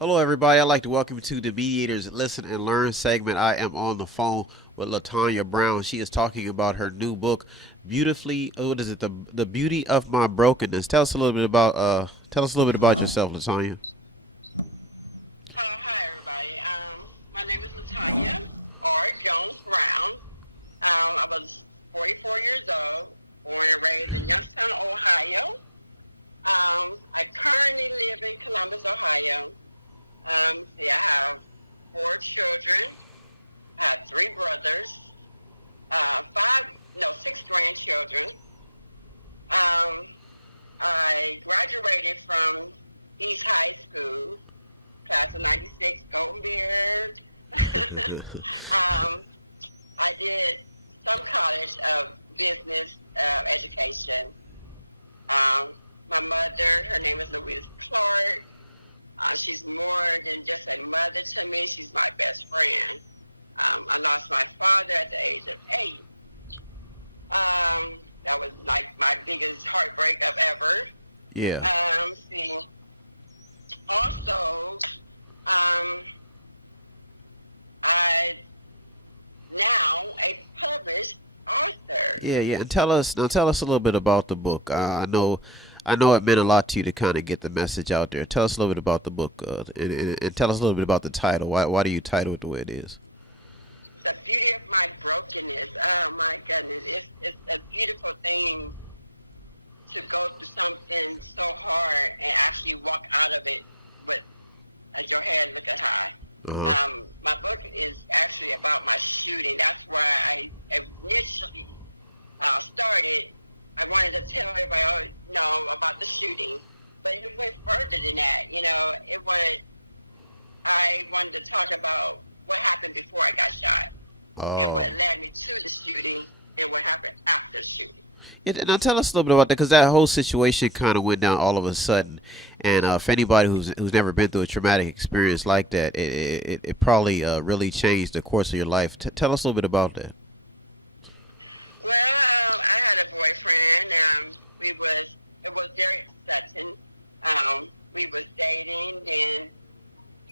Hello, everybody. I'd like to welcome you to the Mediator's Listen and Learn segment. I am on the phone with LiTonya Brown. She is talking about her new book, beautifully. What is it? The Beauty of My Brokenness. Tell us a little bit about yourself, LaTonya. Hi, everybody. My name is LaTonya Jones Brown. I was 44 years old, born and raised in Youngstown, Ohio. I currently live in Columbus, Ohio. I have four children. I have three brothers, six grandchildren. I graduated from East High School, class of '96, Golden Beard. I did some college of business education. My mother, her name is Louise Clark. She's more than just a mother to me. She's my best friend. I lost my father at the age of 8. That was like my biggest heartbreak of ever. Yeah. Also, I now a published author. Yeah. And tell us a little bit about the book. I know it meant a lot to you to kind of get the message out there. Tell us a little bit about the book, and tell us a little bit about the title. Why do you title it the way it is? The Beauty of My Brokenness. Oh my goodness, it's a beautiful thing to go through something so hard and actually walk out of it with your head looking high. My book is actually about my shooting. That's why I initially started. I wanted to tell everybody, about the shooting, but it went further than that. I wanted to talk about what happened before I got shot, and what led me to the shooting, and what happened after the shooting. Now tell us a little bit about that, because that whole situation kind of went down all of a sudden. And for anybody who's never been through a traumatic experience like that, it probably really changed the course of your life. Tell us a little bit about that. Well, I had a boyfriend. It was very sudden. We was dating, and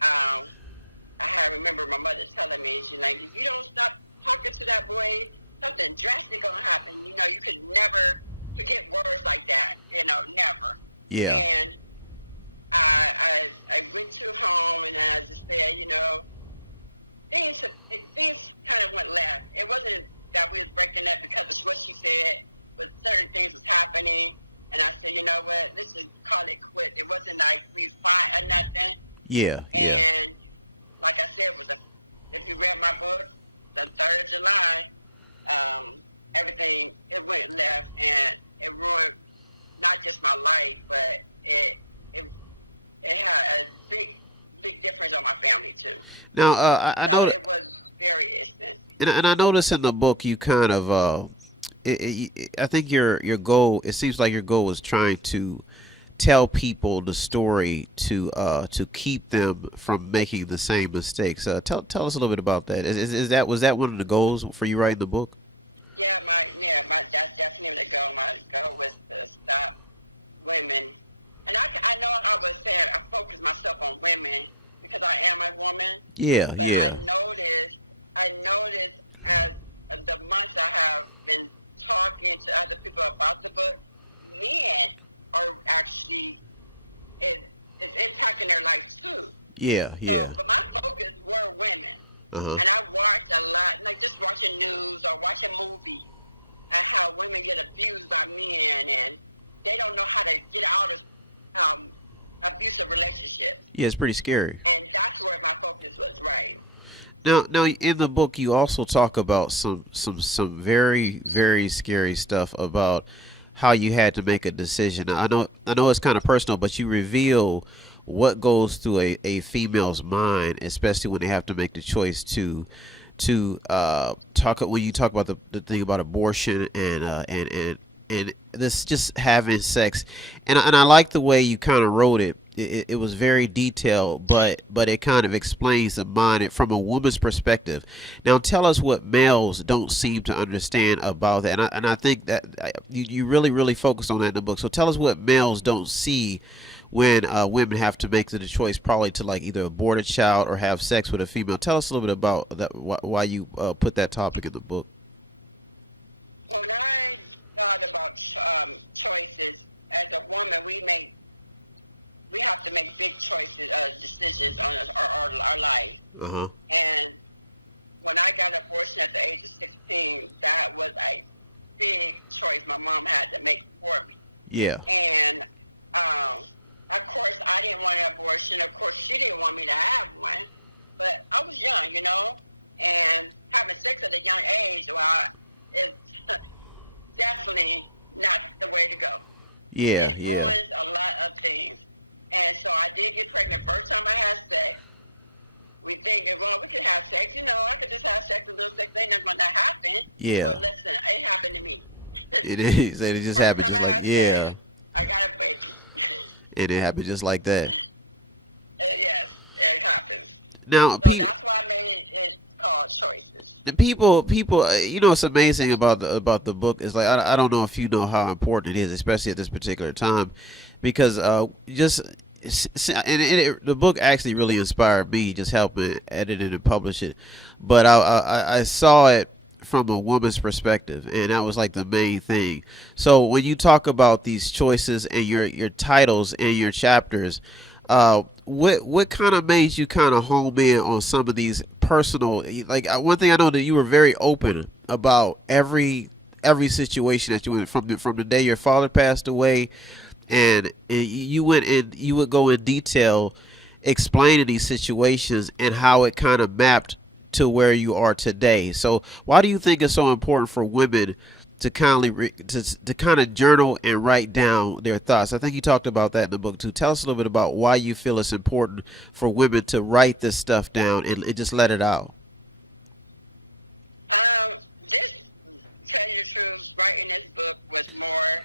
I remember my mother telling me, she's like, if you don't stop talking to that boy, something drastic gonna happen. You could never forget words like that. Never. Yeah. And I went to home, and I just said, things kind of went left. It wasn't that we was breaking up because of what she said, but certain things was happening, and I said, you know what, let's just call it quit. It wasn't like we fought or nothing. Yeah. And like I said, if you read my book, the 3rd of July, everything, it went left, and it ruined not just my life, but it had a big difference on my family too. Now, I know it was very expensive. And I noticed in the book you kind of, I think your goal. It seems like your goal was trying to tell people the story to keep them from making the same mistakes. Tell us a little bit about that. Was that one of the goals for you writing the book? Yeah, that's definitely the goal. My goal was to stop women, and I know I was saying I focus myself on women because I am a woman. Yeah, but yeah. I noticed as the months I have been talking to other people about the book, men are actually it's impacting their life too. Yeah. So, but my focus were women. And I watched a lot, like just watching news or watching movies, and how women get abused by men, and they don't know how to get out of abusive relationships. Yeah, it's pretty scary. And that's where my focus was, right? Now, in the book, you also talk about some very, very scary stuff about how you had to make a decision. I know it's kind of personal, but you reveal what goes through a female's mind, especially when they have to make the choice to talk when you talk about the thing about abortion and this just having sex, and I like the way you kind of wrote it. It was very detailed, but it kind of explains the mind from a woman's perspective. Now, tell us what males don't seem to understand about that, and I think that you really focused on that in the book. So tell us what males don't see when women have to make the choice probably to like either abort a child or have sex with a female. Tell us a little bit about that, why you put that topic in the book. When I thought about choices, as a woman, we have to make big choices, decisions on our life. Uh-huh. And when I got an abortion at the age of 16, that was a big choice my mom had to make for me. Yeah. And of course, I didn't want an abortion. Of course, she didn't want me to have one. But I was young, and having sex at a young age, well, it's definitely not the way to go. Yeah, it ruins a lot of things. And so I did get pregnant first time I had sex. We think, well, we can have sex. I could just have sex, a little sex. Ain't nothing gonna happen. Yeah. But listen, it happened to me. It is. And it just happened just like, sex, I got a baby. And it happened just like that. Yes, it happens. Now, so that's why I made it called Choices. The people, what's amazing about the book is like, I don't know if you know how important it is, especially at this particular time, because the book actually really inspired me, just helping edit it and publish it. But I saw it from a woman's perspective, and that was like the main thing. So when you talk about these choices and your titles and your chapters, what kind of made you kind of home in on some of these personal, like one thing I know that you were very open about every situation that you went from the day your father passed away, and you went and you would go in detail explaining these situations and how it kind of mapped to where you are today. So why do you think it's so important for women to kind of journal and write down their thoughts? I think you talked about that in the book too. Tell us a little bit about why you feel it's important for women to write this stuff down and just let it out. This, tell you the truth, writing this book was more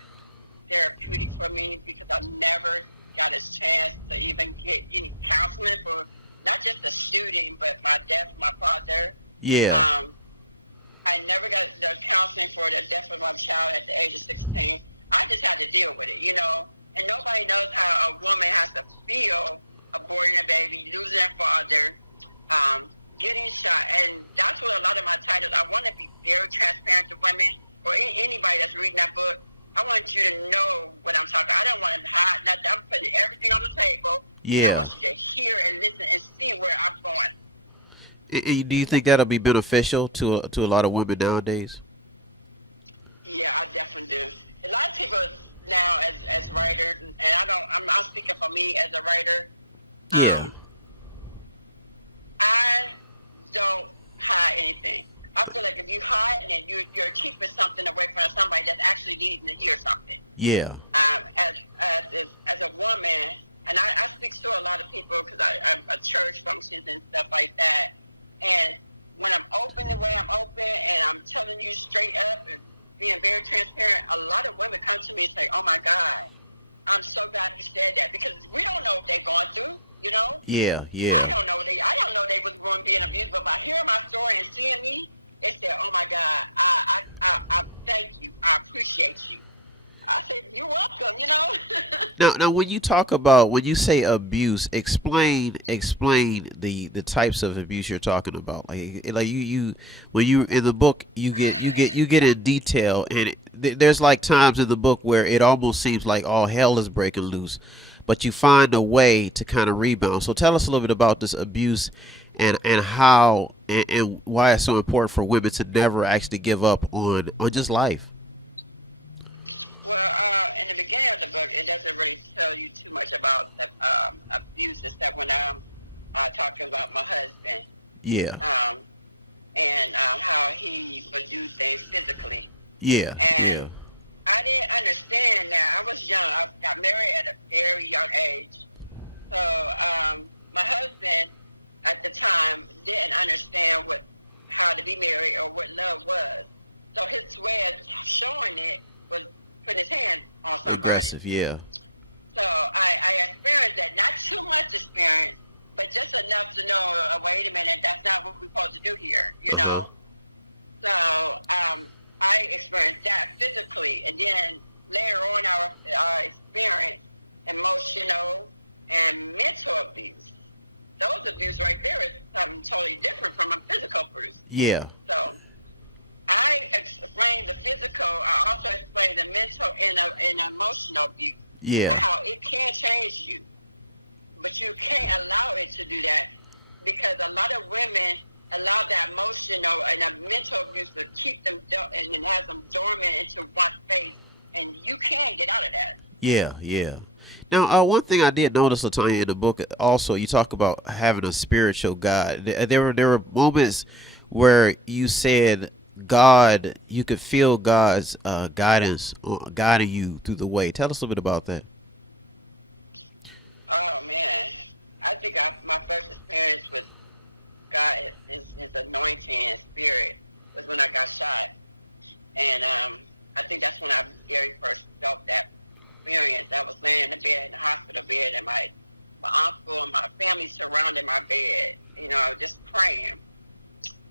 therapeutic for me because I never got a chance to even get any counseling for not just the shooting, but my death of my father. Yeah. I never got the counseling for the death of my child at the age of 16. I just had to deal with it, And nobody knows how a woman has to feel aborting a baby, losing their father, getting shot. And that's what a lot of my titles, I want to be very transparent to women or anybody that's reading that book. I want you to know what I'm talking. I don't want to hide nothing. I'm putting everything on the table. Yeah. And I want you to hear and listen and see where I'm going. Do you think that'll be beneficial to a lot of women nowadays? Yeah, I definitely do. A lot of people now, as writers, and I'm not speaking for me as a writer. Yeah. I don't hide anything. I feel like if you hide it, you're keeping something away from somebody that's actually needing to hear something. Yeah. As a woman, and I speak to a lot of people because I'm at church functions and stuff like that. And when I'm open the way I'm open and I'm telling you straight up and being very transparent, a lot of women come to me and say, "Oh my God, I'm so glad you said that," because we don't know what they're going through, Yeah. I don't know they was going to be abused, but by hearing my story and seeing me, they said, "Oh my God, I thank you, I appreciate you." I said, "You're welcome," Now, when you say abuse, explain the types of abuse you're talking about. Like you when you in the book you get in detail, and there's like times in the book where it almost seems like all hell is breaking loose, but you find a way to kind of rebound. So tell us a little bit about this abuse and how and why it's so important for women to never actually give up on just life. Well, in the beginning of the book, it doesn't really tell you too much about the abuse, except when I'm talking about my husband. Yeah. And how he would do things physically. Yeah. And I didn't understand that. I was young. I got married at a very young age. So my husband at the time didn't understand how to be married or what love was. So his way of showing it was putting his hands on somebody. Aggressive, yeah. So I experienced that. Not too much experience, but just enough to know, wait a minute, that's not what we're supposed to do here, know? So I experienced that physically. And then later on our experience, emotional, and mental abuse. Those abuse right there is something totally different from a physical abuse. Yeah. So I explained the physical. I also explained the mental and emotional abuse. Yeah. How it can change you, but you can't allow it to do that, because a lot of women allow that emotional and that mental abuse to keep them and has them dormant into one space, and you can't get out of that. Yeah, yeah. Now, one thing I did notice, LaTonya, in the book, also you talk about having a spiritual guide. There were moments where you said God, you could feel God's guidance guiding you through the way. Tell us a little bit about that. Oh man, I think my first experience with God, his anointing and spirit, was when I got shot, and I think that's when I very first felt that experience. I was laying in the bed, in the hospital bed, and my uncle and my family surrounded my bed, just praying.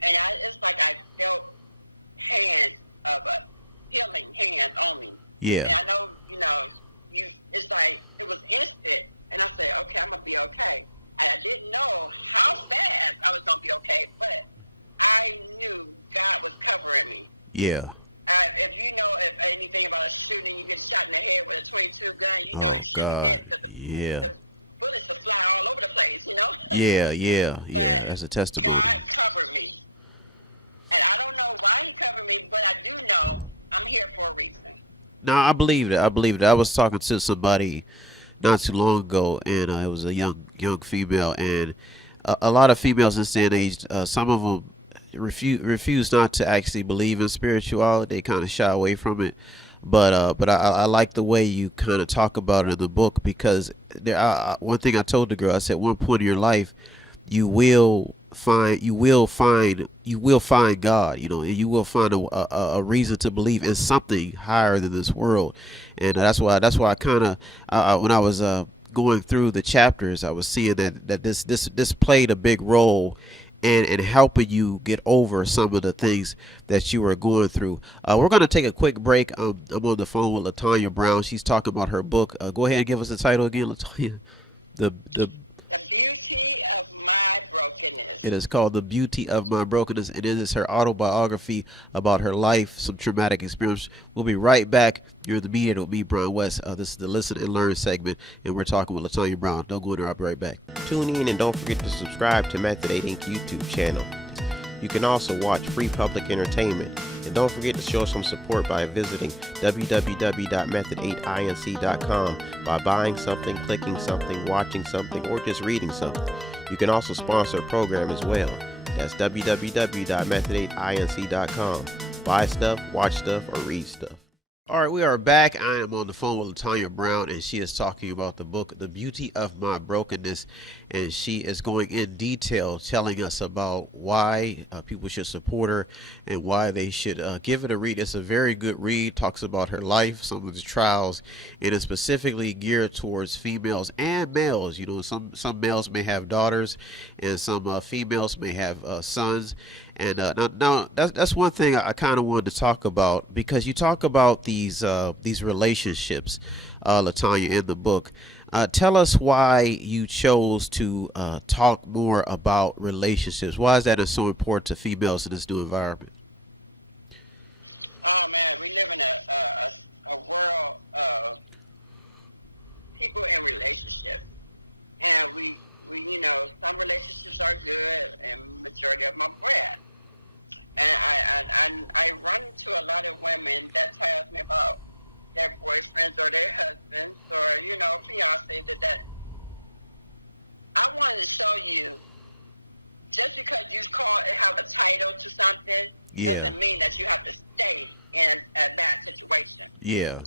And it's like I felt hands of a healing hand on me. Yeah. And I know, it's like it was instant. And I said, okay, I'm going to be okay. I didn't know how fast I was going to be okay, but I knew God was covering me. Yeah. If you know anything about a shooting, you get shot in the head with a 22 gun, you know you shouldn't get the bullets will fly all over the place, Yeah. But That's a testimony. God covered me. And I don't know why he covered me, but I do know I'm here for a reason. No, I believe it. I was talking to somebody not too long ago, and it was a young female, and a lot of females in this day and age, some of them refuse not to actually believe in spirituality. They kind of shy away from it. But I like the way you kind of talk about it in the book, because one thing I told the girl, I said, at one point in your life, you will find God, and you will find a reason to believe in something higher than this world. And that's why I kind of when I was going through the chapters, I was seeing that this played a big role in helping you get over some of the things that you were going through. We're going to take a quick break. I'm on the phone with LiTonya Brown. She's talking about her book. Go ahead and give us the title again, LiTonya. The Beauty of My Brokenness. It is called The Beauty of My Brokenness, and it is her autobiography about her life, some traumatic experience. We'll be right back. You're the Mediator with me, Brian West. This is the Listen and Learn segment, and we're talking with LiTonya Brown. Don't go anywhere. I'll be right back. Tune in and don't forget to subscribe to Method 8 Inc. YouTube channel. You can also watch free public entertainment. And don't forget to show some support by visiting www.method8inc.com by buying something, clicking something, watching something, or just reading something. You can also sponsor a program as well. That's www.method8inc.com. Buy stuff, watch stuff, or read stuff. All right, we are back. I am on the phone with LiTonya Brown, and she is talking about the book, The Beauty of My Brokenness, and she is going in detail telling us about why people should support her and why they should give it a read. It's a very good read, talks about her life, some of the trials, and it's specifically geared towards females and males. Some males may have daughters, and some females may have sons. And now that's one thing I kind of wanted to talk about, because you talk about these relationships, LiTonya, in the book. Tell us why you chose to talk more about relationships. Why is that so important to females in this new environment? Oh man, we live in a world of people in relationships, and we some relationships are good, and majority of them are bad. And I run into a lot of women that tells me about their boyfriends or their husbands or fiance that I wanted to show you, just because you have a title to something doesn't mean that you have to stay in a bad situation. Yeah.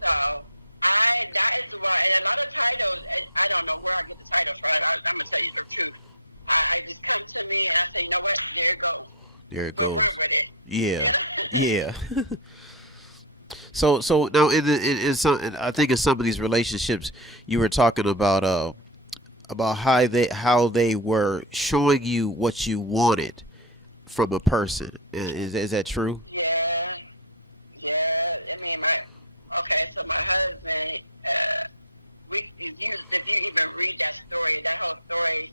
So that is why, and a lot of titles, I don't know where I get the titles from. I'm gonna tell you the truth. I just come to me and I say, you know what? There it goes. There it We'll goes. run with it. Yeah. Yeah. So now in some, I think in some of these relationships, you were talking about how they were showing you what you wanted from a person. Is that true? Yeah. I mean, so my husband, if you even read that story, that whole story,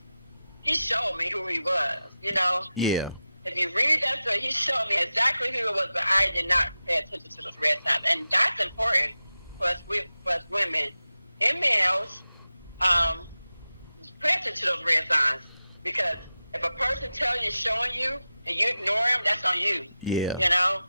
he showed me who he was. You know. Yeah. If you read that story, he showed me exactly who it was, but I did not pay attention to those red signs, and that's important for us women and males. Pay attention to those red signs, because if a person tells you, showing you, and you ignore him, that's on you. Yeah. You know.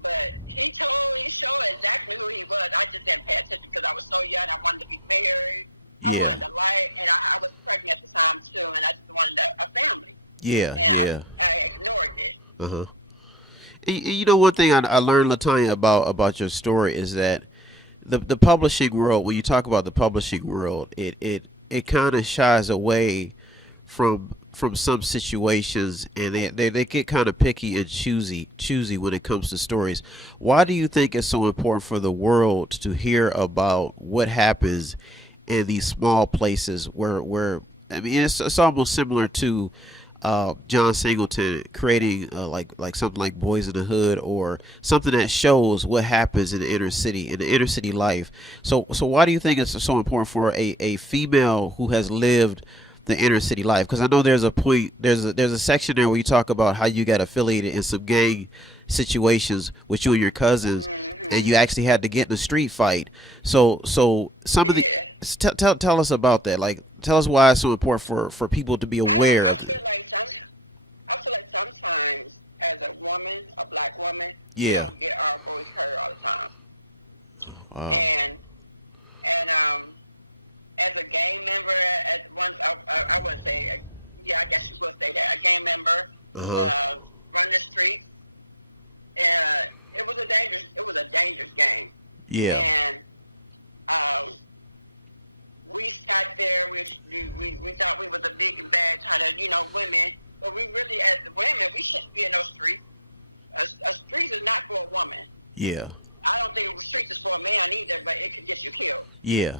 But he showed exactly who he was. I just didn't pay attention because I was so young. I wanted to be married. I wanted to and I was pregnant at the time too, and I just wanted a family. Yeah, and I ignored it. And you know, one thing I learned, LiTonya, about your story is that the publishing world, when you talk about the publishing world, it kind of shies away from some situations, and they get kind of picky and choosy when it comes to stories. Why do you think it's so important for the world to hear about what happens in these small places where I mean, it's almost similar to John Singleton creating like something like Boys in the Hood, or something that shows what happens in the inner city life. So why do you think it's so important for a female who has lived the inner city life? Because I know there's a section there where you talk about how you got affiliated in some gang situations with you and your cousins, and you actually had to get in a street fight. So some of the tell us about that. Like, tell us why it's so important for people to be aware. I feel like sometimes as a woman, a black woman, we don't get our voice heard all the time. And as a gang member, I would say, I guess you would say that, a gang member, run the streets. It was a dangerous game. Yeah. And we sat there. We thought we was a big and bad kind of women, but we really, as women, we shouldn't be in those streets. A street is not for a woman. Yeah. I don't think a street is for a man either, but it could get you killed. Yeah.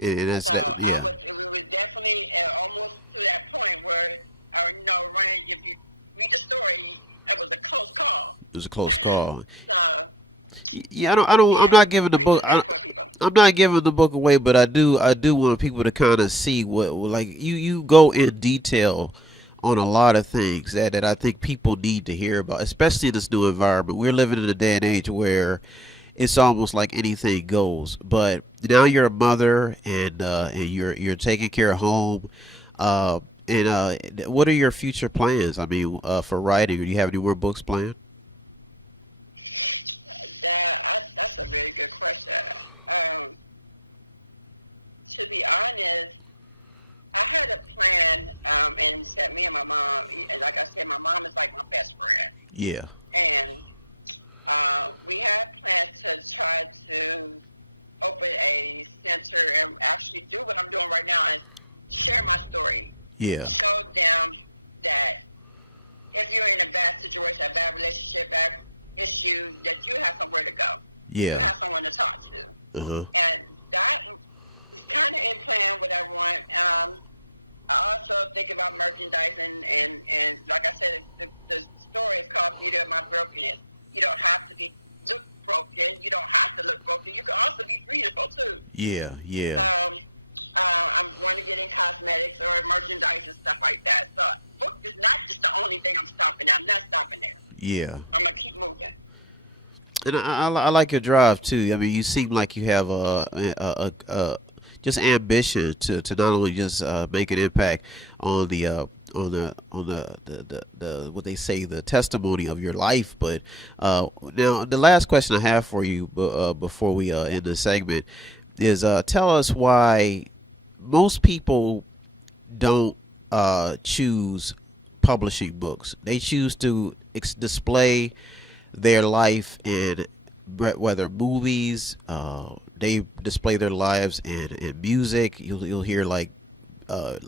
And that's we were definitely almost to that point where running. If you read the story, it was a close call. It was a close call. So. Yeah, I don't. I'm not giving the book. I'm not giving the book away, but I do want people to kind of see what, like, you go in detail on a lot of things that I think people need to hear about, especially in this new environment. We're living in a day and age where it's almost like anything goes. But now you're a mother, and you're taking care of home. And what are your future plans? I mean, for writing, do you have any more books planned? That's a very good question. To be honest, I had a plan, and said me and my mom, like I said, my mom is like my best friend. Yeah. And we had plans to try to open a center and actually do what I'm doing right now and share my story. Yeah. Show them that if you're in a bad situation, a bad relationship, bad issue, that you have somewhere to go. Yeah. You have someone to talk to. And that is kind of in plan what I want. I also think about merchandise, and like I said, the story is called Beauty of My Brokenness. You don't have to look broken. You don't have to look broken. You can also be beautiful too. Yeah. I'm going to get in cosmetics or merchandise and stuff like that. So book is not just the only thing I'm stopping at. I'm not stopping there. Yeah. I'm going to keep moving. And I like your drive too. I mean, you seem like you have just ambition to not only just make an impact on the what they say, the testimony of your life, but now the last question I have for you before we end the segment is tell us why most people don't choose publishing books. They choose to display their life in whether movies, they display their lives in music. You'll hear like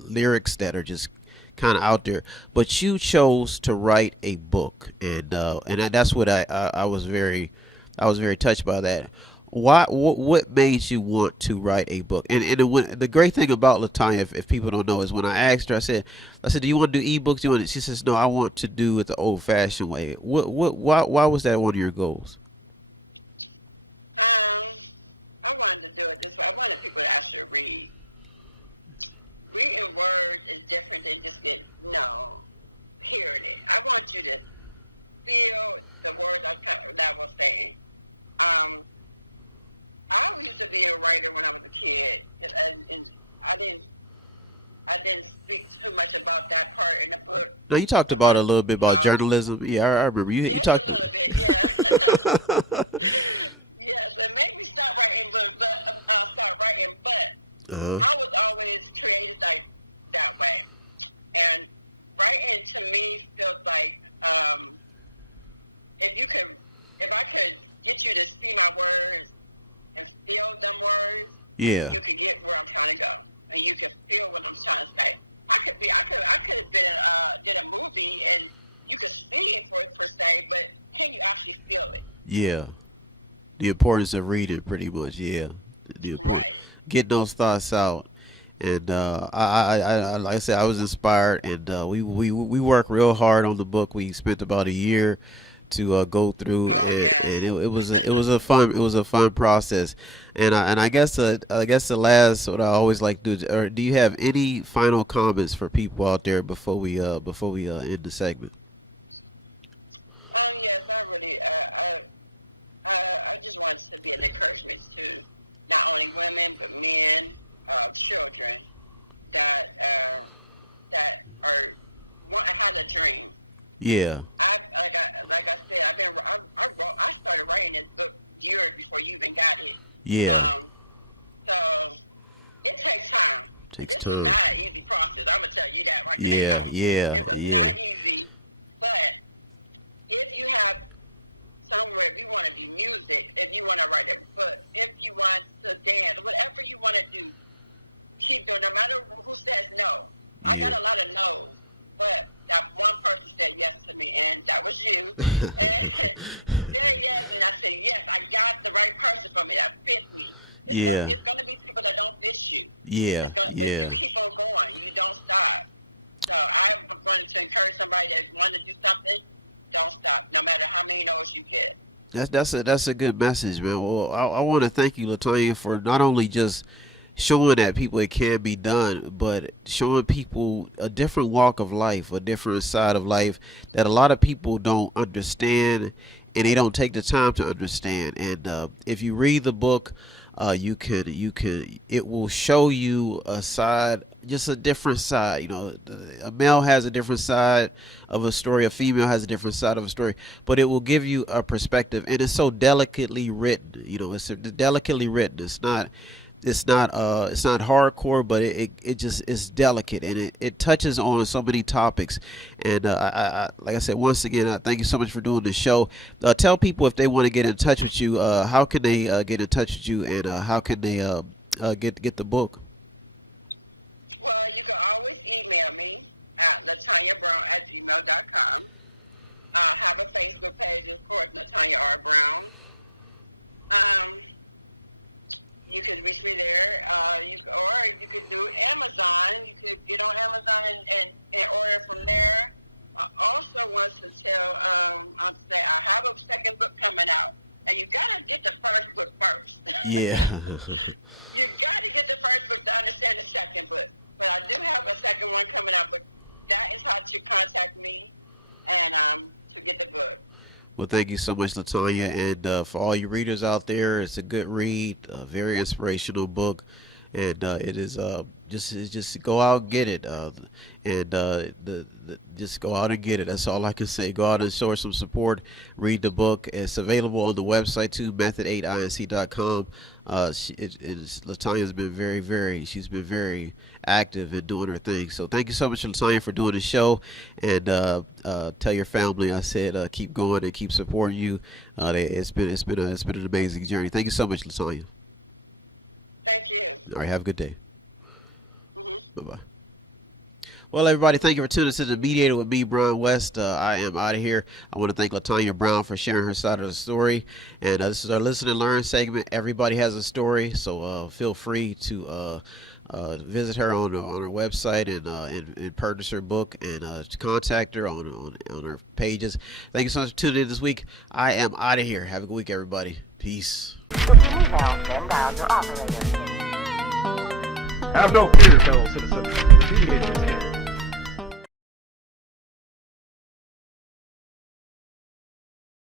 lyrics that are just kind of out there, but you chose to write a book, and that's what I was very touched by that. What made you want to write a book? And the great thing about LiTonya, if people don't know, is when I asked her, I said, do you want to do ebooks? She says, no, I want to do it the old-fashioned way. Why was that one of your goals? I wanted to do it this way. I wanted people to actually read. Reading words is different than just hearing it. I want you to feel the words that I was saying. I used to be a writer when I was a kid, and I didn't speak too much about that part in the book. No, you talked about a little bit about journalism. Yeah, I remember you. Just you talked a little bit, yeah. Yes, it made me stop writing books, but I was always created like that way. And writing to me feels like if I could get you to see my words and feel them words, yeah, you could get where I'm trying to go, and you can feel what I'm trying to say. I could have been did a movie and you could see it per se, but can you actually feel it? Yeah, the importance of reading, pretty much. Yeah, Right. Getting those thoughts out. And I like I said, I was inspired, and we worked real hard on the book. We spent about a year to go through, and it was a fun process. And I guess the last, what I always like to do, or do you have any final comments for people out there before we end the segment? Yes, I really I just want it to be an encouragement to not only women but men, children that had a dream. Yeah. Like I said, I started writing this book years before you even got it. Yeah. So it takes time. This was not an easy process. I'm gonna tell you that right now. Yeah. It was not easy, but if you have somewhere, if you want to do music, if you want to write a book, if you want to dance, whatever you want to do, keep doing. No matter who says no. I got a lot of no's, but that one person said yes to me, and that was you. And said yes, and I said yes. I got the right person for me that fits me. It's going to be people that don't fit you. Yeah. But you keep on going. You don't stop. So I'm going to encourage somebody that wants to do something. Don't stop, no matter how many no's you get. That's a good message, man. Well, I want to thank you, LiTonya, for not only just showing that people it can be done, but showing people a different walk of life, a different side of life that a lot of people don't understand, and they don't take the time to understand. And if you read the book, it will show you a side, just a different side. You know, a male has a different side of a story, a female has a different side of a story, but it will give you a perspective, and it's so delicately written. You know, it's delicately written. It's not hardcore, but it's delicate, and it touches on so many topics. And I like I said, once again, thank you so much for doing the show. Tell people, if they want to get in touch with you, how can they get in touch with you, and how can they get the book? Well, you can always email me at LiTonyaBrown@gmail.com. I have a Facebook page, of course, LiTonya R. Brown. You can reach me there. You could do Amazon. You could get on Amazon and order from there. I also want to tell, I have a second book coming out, and you got to get the first book first. Yeah. You got to get the first book to understand the second book. But I do have a second one coming out, but that is how to contact me and to get the book. Well, thank you so much, LiTonya, and for all you readers out there, it's a good read, a very inspirational book, and it is just go out and get it, just go out and get it. That's all I can say. Go out and show some support. Read the book. It's available on the website too, method8inc.com. LiTonya's been she's been very active in doing her thing. So thank you so much, LiTonya, for doing the show, and tell your family I said keep going and keep supporting you. It's been an amazing journey. Thank you so much, LiTonya. Thank you. All right, have a good day. Mm-hmm. Bye-bye. Well, everybody, thank you for tuning to the Mediator with me, Brian West. I am out of here. I want to thank LiTonya Brown for sharing her side of the story. And this is our Listen and Learn segment. Everybody has a story, so feel free to visit her on her website and purchase her book, and contact her on her pages. Thank you so much for tuning in this week. I am out of here. Have a good week, everybody. Peace. If you need help, then dial your operator. Have no fear, fellow citizen. The Mediator is here.